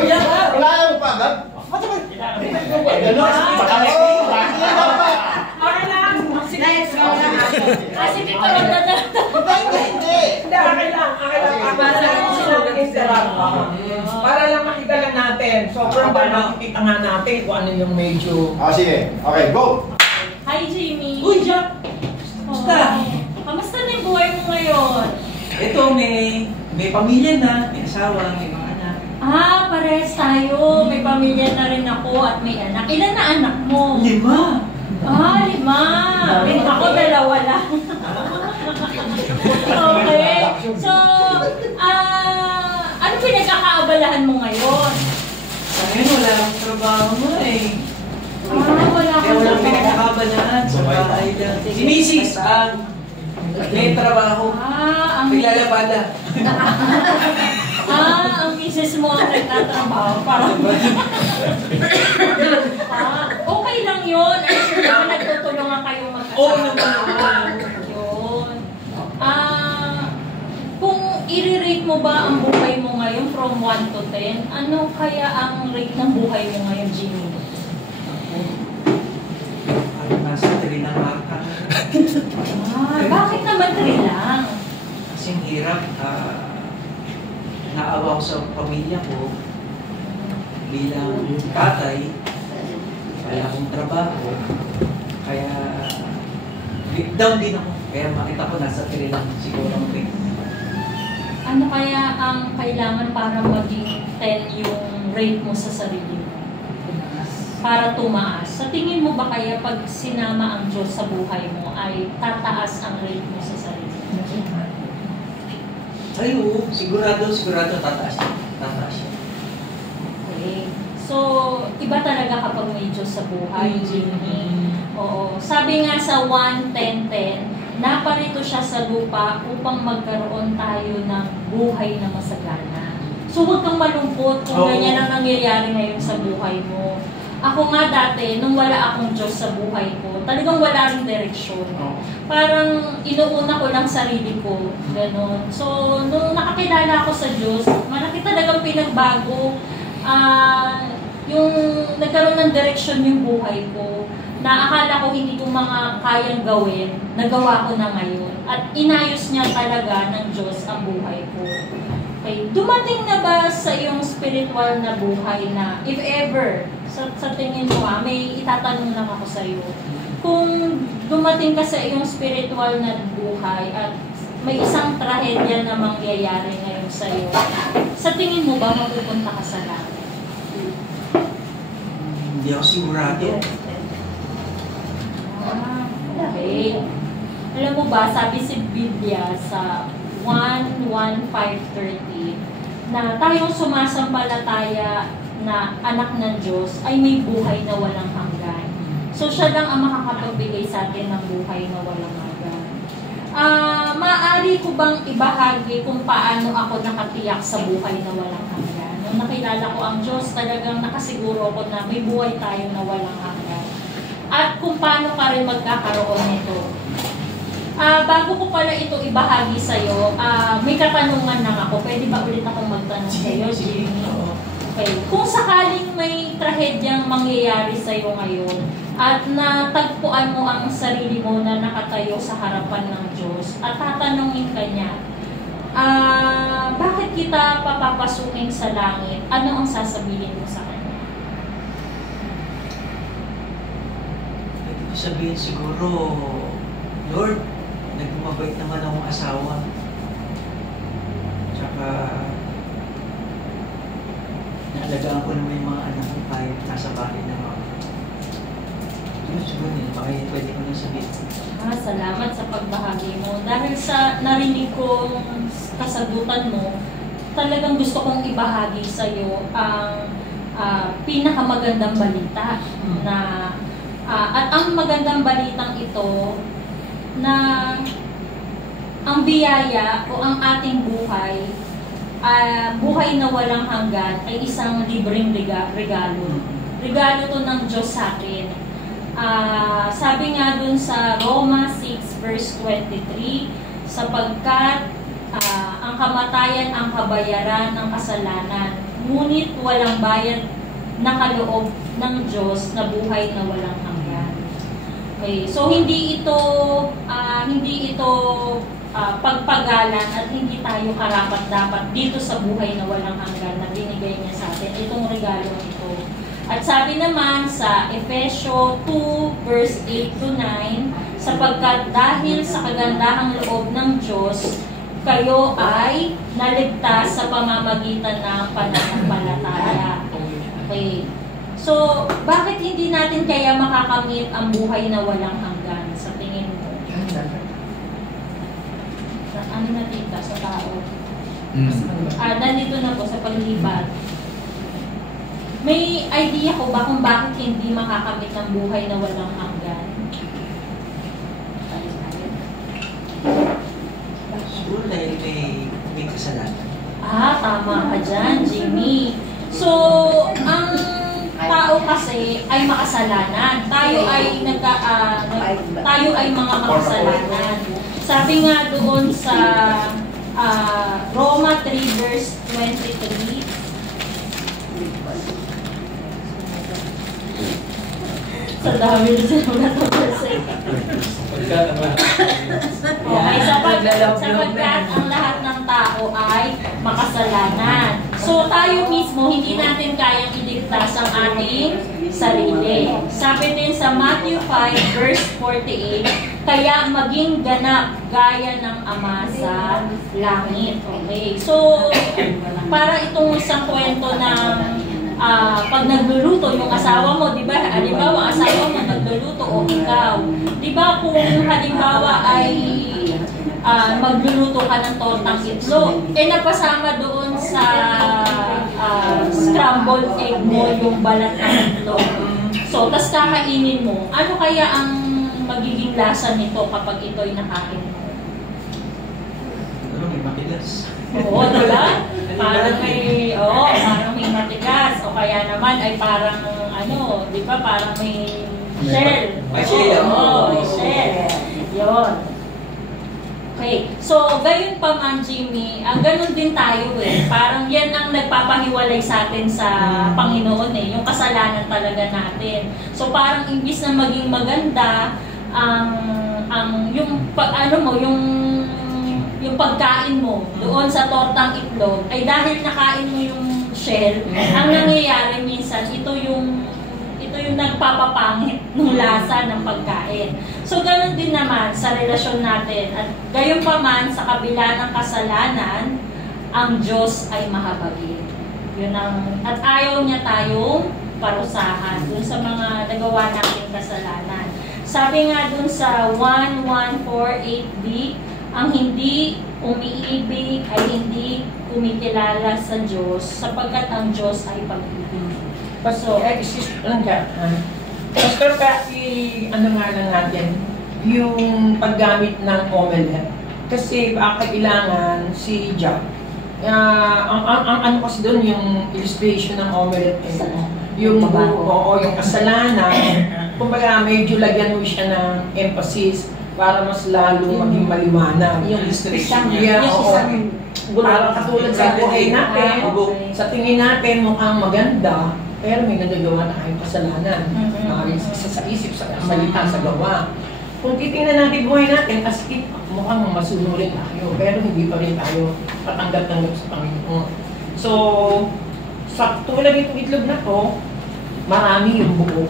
Wala mo pa agad? Okay lang. Next. Kasi dito ron na na. Hindi. Okay lang. Para lang makita lang natin. Sobrang ba nakikita nga natin kung ano yung medyo... Sige. Okay, go! Hi, Jamie. Uy, Jack! Kamusta? Kamusta na yung buhay mo ngayon? Ito, may pamilya na, may asawa, may mga anak. Parehas tayo. May pamilya na rin ako at may anak. Ilan na anak mo? 5. 5. Ako 2 lang. Okay. So, ano pinagkakaabalahan mo ngayon? Sa ngayon, wala akong trabaho mo eh. Wala Kaya akong walang pinagkakabalaan sa bahay lang. Si Mrs. may trabaho. Paglalabada. Ang misis mo ang nagtatrabaho. Parang okay lang yun. Ay, sure naman nagtutulungan kayong mag-asawa. Oo naman. Yun. Kung i-rate mo ba ang buhay mo ngayon from 1 to 10, ano kaya ang rate ng buhay mo ngayon, Jimmy? Nasa 3 na marka. Bakit naman 3 lang? Kasi hirap. Naawa ko sa pamilya ko bilang tatay. Wala akong trabaho. Kaya deep down din ako. Kaya makita ko nasa 3 lang siguro ang rate. Ano kaya ang kailangan para maging 10 yung rate mo sa sarili mo? Para tumaas. Sa tingin mo ba kaya pag sinama ang Diyos sa buhay mo ay tataas ang rate mo sa sarili mo? Ay, oo. Sigurado tataas siya. Okay. So, iba talaga kapag may Diyos sa buhay, Jimmy. Oo. Sabi nga sa 1:10:10, naparito siya sa lupa upang magkaroon tayo ng buhay na masagana. So, huwag kang malungkot kung ganyan ang nangyayari ngayon sa buhay mo. Ako nga dati, nung wala akong Diyos sa buhay ko, talagang wala rin direksyon. Parang inuuna ko lang sarili ko. Ganon. So, nung nakakilala ako sa Diyos, malaki talagang pinagbago. Yung nagkaroon ng direksyon yung buhay ko, na akala ko hindi ko mga kayang gawin, nagawa ko na ngayon. At inayos niya talaga ng Diyos ang buhay ko. Okay. Dumating na ba sa iyong spiritual na buhay na, if ever, sa tingin mo may itatanong lang ako sa iyo. Kung dumating ka sa iyong spiritual na buhay at may isang trahedya na mangyayari ngayon sa iyo, sa tingin mo ba mapupunta ka sa langit? Hindi ako sigurado. Okay. Alam mo ba, sabi si Biblia sa 1:1:5:30 na tayong sumasampalataya na anak ng Diyos ay may buhay na walang hanggan. So, siya lang ang makakapagbigay sa atin ng buhay na walang hanggan. Maaari ko bang ibahagi kung paano ako nakatiyak sa buhay na walang hanggan? Nung nakilala ko ang Diyos, talagang nakasiguro ko na may buhay tayo na walang hanggan. At kung paano ka rin magkakaroon nito. Bago ko pala ito ibahagi sa'yo, may katanungan lang ako. Pwede ba ulit akong magtanong sa'yo, Jimmy? Okay. Kung sakaling may trahedyang mangyayari sa'yo ngayon at natagpuan mo ang sarili mo na nakatayo sa harapan ng Diyos at tatanungin ka niya, bakit kita papapasukin sa langit? Ano ang sasabihin mo sa kanya? Pwede ko sabihin siguro, Lord, nagmamabait naman akong asawa. Tsaka, naalagaan ko naman yung mga anak ko kahit nasa bahay na ako. Yun, siguro nila, baka yun pwede ko nang sabihin. Salamat sa pagbahagi mo. Dahil sa narinig kong kasagutan mo, talagang gusto kong ibahagi sa iyo ang pinakamagandang balita na at ang magandang balitang ito na ang biyaya o ang ating buhay, buhay na walang hanggan ay isang libreng regalo. Regalo to ng Diyos sa akin. Sabi nga dun sa Roma 6:23, sapagkat ang kamatayan ang kabayaran ng kasalanan, ngunit walang bayad na kaloob ng Diyos na buhay na walang hanggan. Okay, so hindi ito pagpagalan at hindi tayo karapat-dapat dito sa buhay na walang hanggan na binigay niya sa atin. Itong regalo nito. At sabi naman sa Efesyo 2 verse 8 to 9, sapagkat dahil sa kagandahang loob ng Diyos, kayo ay naligtas sa pamamagitan ng pananampalataya. Okay. So, bakit hindi natin kaya makakamit ang buhay na walang hanggan sa tingin mo? Ano na tita sa tao? Nandito na po sa paglipat. May idea ko ba kung bakit hindi makakamit ang buhay na walang hanggan? Siguro dahil may kasalanan. Tama ka dyan, Jimmy. So, ang tao kasi ay makasalanan. Tayo ay mga makasalanan. Sabi nga doon sa Roma 3 verse 23, sa dami na siya mga verse. Okay, sapagkat ang lahat ng tao ay makasalanan. So tayo mismo, hindi natin kayang iligtas ang ating sarili. Sabi din sa Matthew 5 verse 48, kaya maging ganap gaya ng Ama sa langit. Okay, so para itong isang kwento ng pag nagluluto yung asawa mo, di ba? Halimbawa, ang asawa mo nagluluto o ikaw. Di ba kung halimbawa ay magluluto ka ng tortang itlog, napasama doon sa scrambled egg mo yung balat ng itlog. So, tas kakainin mo, ano kaya ang magiging lasa nito kapag ito'y nakain mo? Ano, may matigas. Oo, diba? Parang may matigas. O kaya naman ay parang di ba? Parang may shell. May shell. Oo, may shell. Yun. Okay. So, gayon pa man, Jimmy, ganun din tayo eh. Parang yan ang nagpapahiwalay sa atin sa Panginoon eh. Yung kasalanan talaga natin. So, parang imbis na maging maganda, yung pagkain mo doon sa tortang itlog, ay dahil nakain mo yung shell, ang nangyayari minsan, ito yung nagpapapangit ng lasa ng pagkain. So, ganun din naman sa relasyon natin. At gayon pa man, sa kabila ng kasalanan, ang Diyos ay mahabagin. At ayaw niya tayong parusahan dun sa mga nagawa nating kasalanan. Sabi nga dun sa 1148b, ang hindi umiibig ay hindi kumikilala sa Diyos sapagkat ang Diyos ay pag-ibig. So, excuse lang ka. Pastor, ano nga lang natin, yung paggamit ng omelette. Kasi baka kailangan si Jack. Ang ano kasi doon, yung illustration ng omelette. Yung kasalanan, kumbaga medyo lagyan mo siya ng emphasis para mas lalo maging maliwanag. Yung illustration niya. Parang katulad sa buhay Okay. natin, sa tingin natin mukhang maganda, pero may nagagawa na kayong kasalanan. Sa isip, sa salita, sa gawa. Kung titingnan natin buhay natin, as if mukhang masunurin tayo, pero hindi pa rin tayo patanggap-tanggap sa Panginoon. So, sa tulad itong itlog na to, marami yung buo.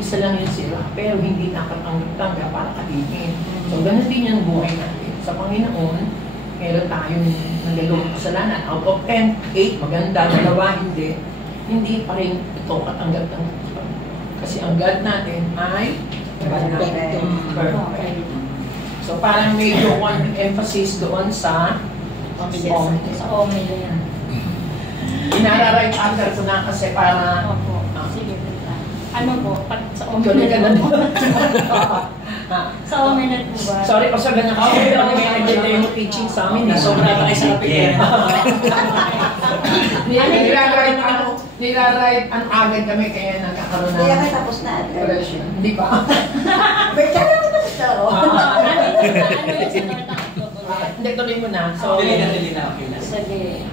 Isa lang yung sila, pero hindi nakatanggap-tanggap para kainin. So, ganun din yung buhay natin. Sa Panginoon, meron tayong nagalawang kasalanan. Out of 10, 8 maganda, 2 hindi. Hindi pa rin ito katanggap-tanggap. Kasi ang God natin ay perfect. So, parang medyo emphasis doon sa omelette. Inara-right after ko na kasi para Opo. Sige, ano po? Sa tuloy ka na omelette Sa omelette po ba? sorry pa sa ganyan ako. Pero may nag-demo teaching sa amin. Sobra tayo sa kapit. Nila-right ang agad kami kaya nagkakaroon Kaya ng may tapos na. correction. Hindi pa. May kaya naman tapos na. Hindi, tuloy mo na. So, So, tuloy na, okay na. Sige.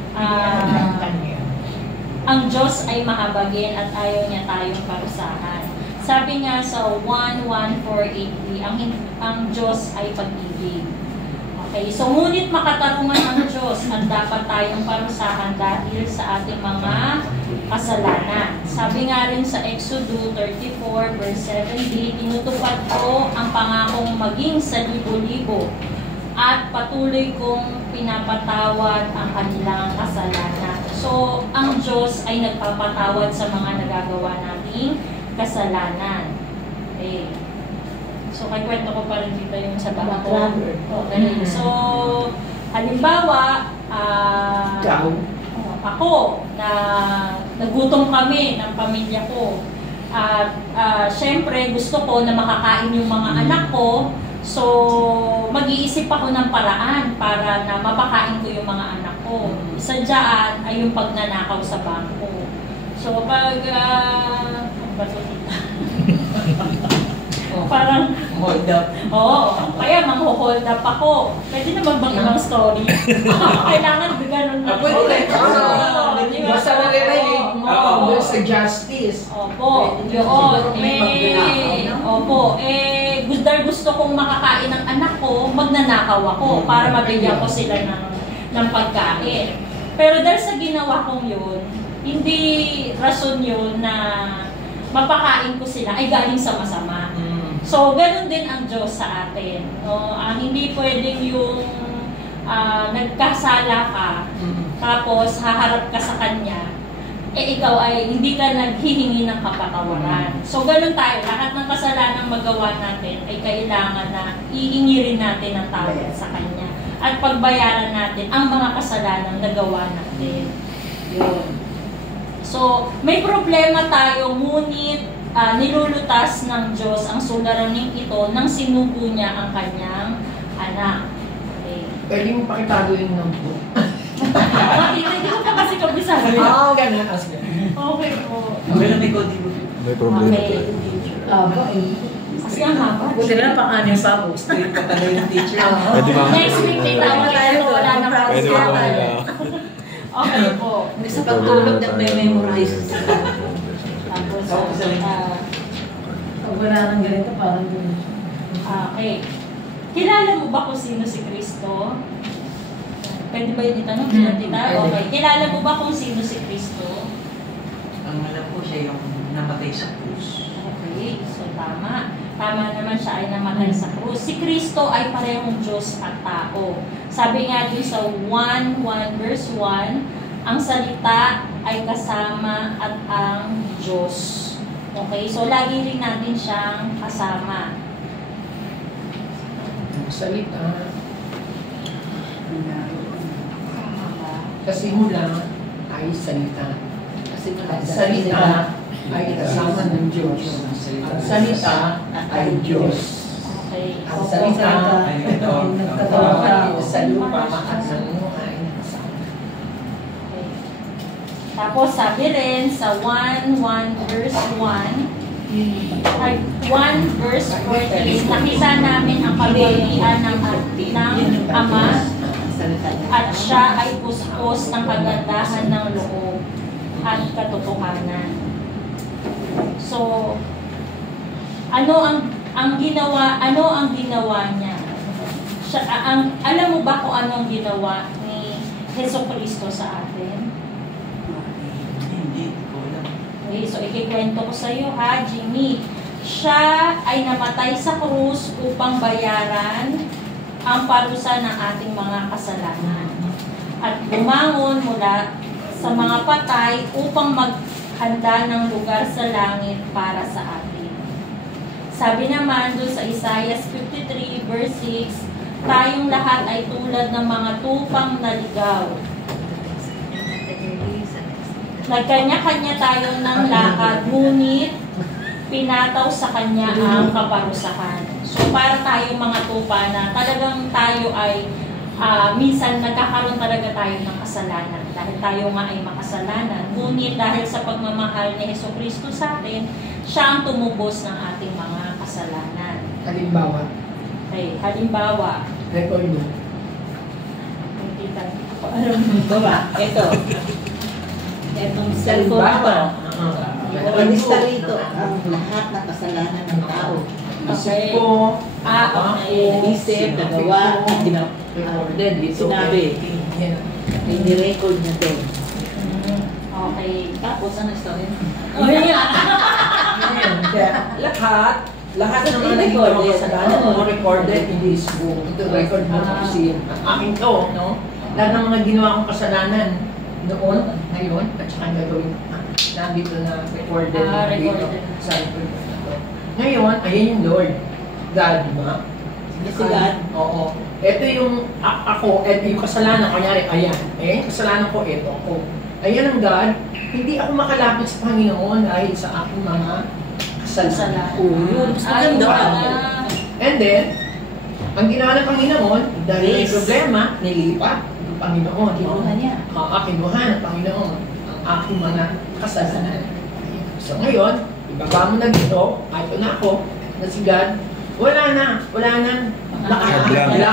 ang Diyos ay mahabagin at ayaw niya tayong parusahan. Sabi nga sa 1:148b, ang Diyos ay pag-ibig. Okay, so ngunit makatarungan ang Diyos at dapat tayong parusahan dahil sa ating mga kasalanan. Sabi nga rin sa Exodus 34 verse 7b, tinutupad ko ang pangakong maging sa libo-libo at patuloy kong pinapatawad ang kanilang kasalanan. So, ang Diyos ay nagpapatawad sa mga nagagawa nating kasalanan. Okay. So, kay kwento ko pa rin dito yung sa bangko. Okay. So, halimbawa, ako, na nagutom kami ng pamilya ko. At syempre, gusto ko na makakain yung mga anak ko. So, mag-iisip ako ng paraan para na mapakain ko yung mga anak ko. Isa dyan ay yung pagnanakaw sa bangko. So, pag parang Hold up. oo, kaya mang-hold up ako. Pwede naman bang ibang story? Kailangan ganun na. Pwede. Di ba? Basta nare-relate mo Oo. doon sa justice. Opo, yun. Opo, gusto kong makakain ng anak ko, magnanakaw ako para mabigyan ko sila ng pagkain. Pero dahil sa ginawa kong yun, hindi rason yun na mapakain ko sila ay galing sa masama. So, ganun din ang Diyos sa atin. No? Hindi pwedeng yung nagkasala ka, tapos haharap ka sa Kanya, ikaw ay hindi ka naghihingi ng kapatawaran. So, ganun tayo. Lahat ng kasalanang magawa natin ay kailangan na ihingi rin natin ang tawad sa Kanya. At pagbayaran natin ang mga kasalanang nagawa natin. Yun. So, may problema tayo, ngunit nilulutas ng Diyos ang suliraning ito nang sinugo niya ang kanyang anak. Okay. Pwede mo pakitago yung number. Hindi ko pa kasi kabisado. Oo, ganun. Okay po. Wala may kodi mo. May problema Okay. tayo. Kasi ang haba. Buti na panganin pa po. Straight pa talaga yung teacher. Pwede ba? Next week din tayo wala na pa. Pwede ba ba? Okay po. Sa pagtulog na may memorize. Tapos, Pag wala nang ganito, parang ganito. okay. Kilala mo ba kung sino si Kristo? Pwede ba yun itanong? Okay. Kilala mo ba kung sino si Kristo? Ang alam ko siya yung namatay sa krus. Okay, so tama. Tama naman siya ay namatay sa krus. Si Kristo ay parehong Diyos at tao. Sabi nga din sa 1 verse 1, ang salita ay kasama at ang Diyos. Okay, so lagi rin natin siyang kasama. Salita. Kasama ba? Kasi mula ay salita. Kasi At salita ay kasama ng Diyos. Ang salita ay Diyos. Okay. Ang salita Ay, ito. nagkataon sa lupa at ng lupa ay nakasama. Okay. Tapos sabi rin sa 1 verse 1, ay 1 verse 14, nakita namin ang kaluwalhatian ng Ama at siya ay puspos ng kagandahan ng loob at katotohanan. So, ano ang ginawa niya? Alam mo ba kung ano ang ginawa ni Jesucristo sa atin? Hindi ko alam. Okay, so ikikwento ko sa iyo ha, Jimmy. Siya ay namatay sa krus upang bayaran ang parusa ng ating mga kasalanan. At bumangon mula sa mga patay upang maghanda ng lugar sa langit para sa atin. Sabi naman doon sa Isaiah 53 verse 6, tayong lahat ay tulad ng mga tupang naligaw. Nagkanya-kanya tayo ng lakad, ngunit pinataw sa kanya ang kaparusahan. So para tayo mga tupa na talagang tayo ay minsan nagkakaroon talaga tayo ng kasalanan dahil tayo nga ay makasalanan. Ngunit dahil sa pagmamahal ni Jesucristo sa atin, siya ang tumubos ng ating mga kasalanan. Halimbawa, Okay, halimbawa, record mo. hindi ko pa alam. Ito ba? Ito. Etong cellphone pa. Ilista rito ang lahat ng kasalanan ng tao. Okay. Isip ko, Isip, nagawa, recorded dito. Sinabi. Ini-record niya doon. Okay. Tapos, ano story? Oh, yeah. Lahat ng mga naging mga kasalanan mo recorded in this book. Ito record mo sa kusina. Akin to, no? Lahat ng mga ginawa kong kasalanan noon, ngayon, at saka gagawin nandito na recorded dito Recorded. sa record na to. Ngayon, ayan yung Lord. God, di ba? Si God. Oo. Ito yung ako, ito yung kasalanan. Kanyari, ayan. Ayan yung kasalanan ko, ito ako. Ayan ang God. Hindi ako makalapit sa Panginoon dahil sa aking mga kasalanan. Yun. Maganda. And then, ang ginawa ng Panginoon, dahil may Yes. problema, nilipat ng Panginoon. Kinuha niya. Kinuha ng Panginoon ang aking mga kasalanan. So ngayon, ibaba mo na dito, ito na ako, na si God, wala nang nakakagala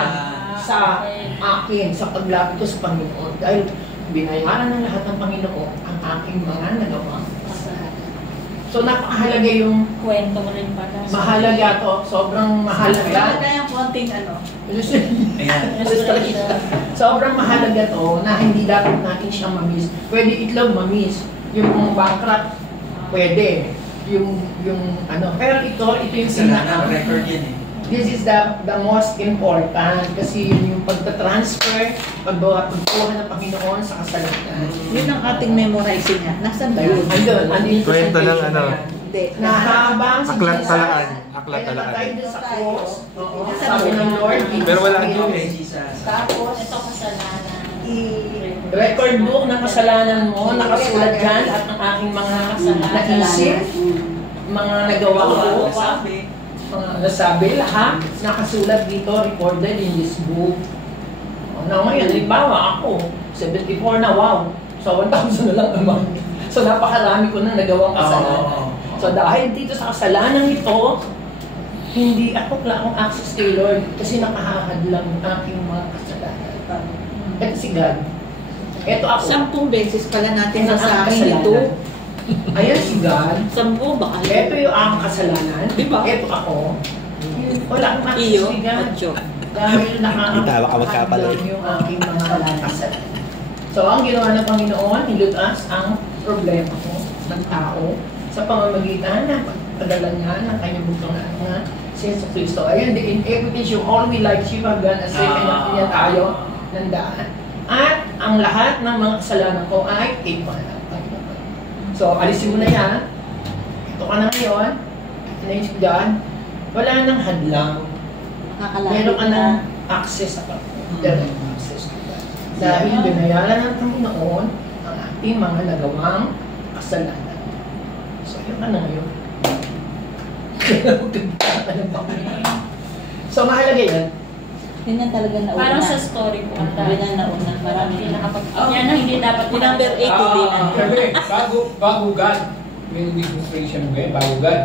sa akin, sa paglapit ko sa Panginoon. Dahil binayaran ng lahat ng Panginoon ang aking mga nagawang kasalanan. So napakahalaga yung Kwento mo rin pala. mahalaga to, sobrang mahalaga. Mahalaga yung konting ano. Ayan. Sobrang mahalaga to na hindi dapat natin siyang mamiss. Pwede itlog mamiss. Yung bankrupt, pwede. Yung ano. Pero ito yung Kasalanan, record yan eh. This is the most important kasi yun yung pagta-transfer, pagkuha ng Panginoon sa kasalanan. Yun ang ating memorizing niya. Nasaan ba yun? Andun sa Kwento ng presentation ano? na yan. Hindi. Na habang si Aklat Jesus talaan. Aklat ay talaan. namatay doon sa cross, sabi ng Lord, Pero wala Jesus, doon Okay, Jesus. Tapos, Ito kasalanan. record book ng kasalanan mo, nakasulat dyan at ang aking mga naisip, mga nagawa ko, Sabi. mga nasabi, lahat nakasulat dito, recorded in this book. Na ngayon, halimbawa ako, 74 na, wow. So, 1,000 na lang naman. So, napakarami ko na nagawang kasalanan. So, dahil dito sa kasalanan ito, hindi ako wala akong access kay Lord kasi nakahahad lang ang aking mga kasalanan. Ito si God. Ito ako. 10 beses pala natin Ito ang nasabi ito. Ayan si God. 10 baka. Ito yung aking kasalanan. Diba? Ito ako. Wala akong access Iyo, kay God. 8. Dahil nakakahad Itawa ka magkapala eh. lang yung aking mga kasalanan. So, ang ginawa ng Panginoon, nilutas ang problema ko ng tao sa pamamagitan ng pagdala niya ng kanyang bugtong na nga si Yesu Cristo. Ayun, the inequities yung all we like sheep have gone astray, kanya tayo ng daan. At ang lahat ng mga kasalanan ko ay take pa ng Panginoon. So, alisin mo na yan. Ito ka na ngayon. Ito na yung si God. Wala nang hadlang. Meron ka ng access sa Panginoon. Direct access to God. Dahil binayaran ng Panginoon ang ating mga nagawang kasalanan. So, yun ka na ngayon. So, mahalaga yan. Yun ang talaga nauna. Parang sa story po. Yun ang nauna. Marami Hindi nakapag... Yan ang hindi dapat. Yung number 8 din. Bago God. May hindi ko creation mo eh. Bago God.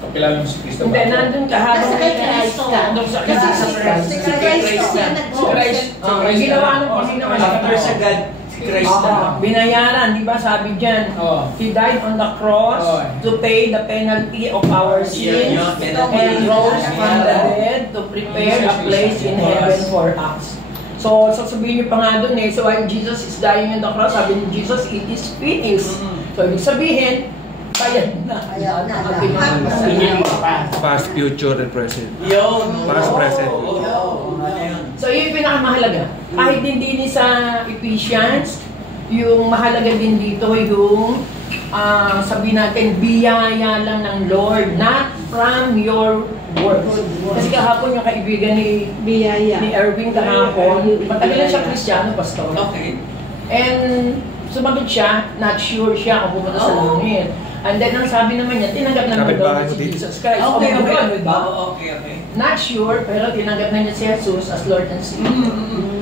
Kapilala mo si Cristo. Hindi, nandun ka habang Kasi kay Christ ka. nandun sa Kasi sa Christ. si Christ ka. Ginawa ng Panginoon. After sa God, si Christ na. Binayaran, di ba sabi dyan? Oo. He died on the cross Oo. to pay the penalty of our sins Yun, penalty. and rose from the dead to prepare a place in heaven for us. So, sasabihin niyo pa nga dun eh, so while Jesus is dying on the cross, sabi ni Jesus, it is finished. So, ibig sabihin, bayad na. Bayad na. Ang ating mga kasalanan. Past, future, and present. Yun. Past, present. Ano yun? So, yun yung pinakamahalaga. Kahit din sa Ephesians, yung mahalaga din dito yung sabihin natin, biyaya lang ng Lord, not from your works. Kasi kahapon yung kaibigan ni Biyaya. Erwin kahapon, matagal na siya Kristiyano, pastor. Okay. And sumagot siya, not sure siya kung pupunta sa langit. And then, ang sabi naman niya, tinanggap na Kapit daw bahay si mo dito. Jesus Christ. Okay, Oh, okay. God, diba? Okay. Not sure, pero tinanggap na niya si Jesus as Lord and Savior.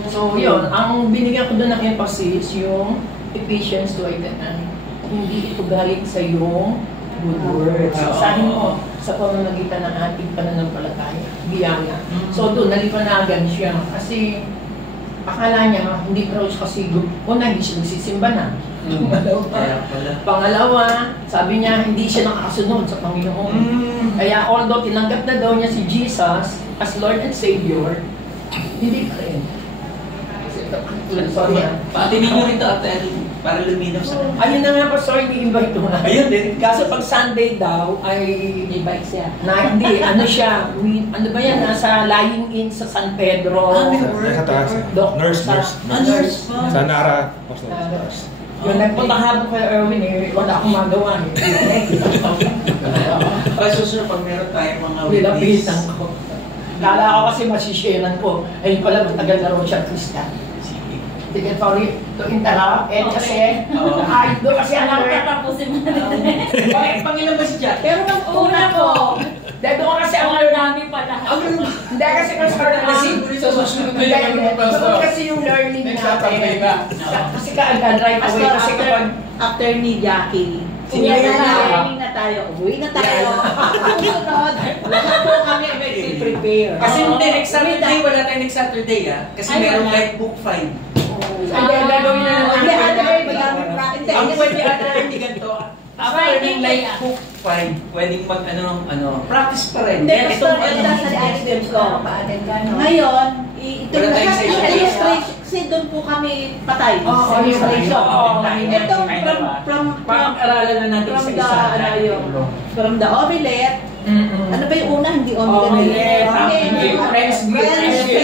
So, yun. Ang binigyan ko doon ng emphasis, yung Ephesians 2:8. Hindi ito galing sa iyong good words. Sabihin mo, sa pamamagitan ng ating pananampalataya, biyaya. So, doon, nalipanagan siya. Kasi, akala niya, hindi pa raw siya kasi, una, hindi siya nagsisimba na. Kaya pala. Pangalawa, sabi niya, hindi siya nakakasunod sa Panginoon. Kaya although tinanggap na daw niya si Jesus as Lord and Savior, hindi pa rin. Sorry ah. Paatinin nyo rin ito at para luminaw sa kanya. Ayun na nga po, sorry, i-invite ko nga. Ayun din. Kaso pag Sunday daw, ay May bike siya. hindi, ano siya, ano ba yan, nasa lying in sa San Pedro. Ah, may Sa taas. Doc, Nurse. Nurse pa. Sa Nara Hospital. Yung nagpunta hapon kay Erwin eh, wala akong magawa eh. Pasusunod pag meron tayong mga Nilapitan ko. Kala ko kasi masisharean ko. Ayun pala, matagal na rin siya Krista. Sige, sorry to interrupt. Eh, kasi, doon kasi ang Alam learn. ka tapusin mo na. Pangilan ba si Jack? Pero ang una ko, dahil doon kasi ang Ang learn. dami pala. Hindi kasi kasi Sa susunod na yung doon kasi yung learning Next Saturday natin. na. Kasi kaagad right away. Kasi kapag after ni Jackie, Uwi uwi na na tayo. learning na tayo. Uwi na tayo. Susunod, lahat po kami may prepare. Kasi hindi, next Saturday, wala tayong next Saturday Kasi Ay, meron wala. guidebook 5. hindi, gagawin na natin. Hindi, other, madami practice. Ang pwede hindi ganito. After Friday ng kaya. guidebook 5, pwedeng mag practice pa rin. Hindi, Yan, gusto itong ko ano, sa items ko. Gano'n. Ngayon, ito Wala tayong lahat session. yung illustration. Kasi doon po kami patay. Oo, Sa illustration. oo, Ito from Pag-aralan na natin from sa the, isa. ano yung, from the omelette. Mm-mm. Ano ba yung una? Hindi Omelette. omelette. Hindi, French French grilled.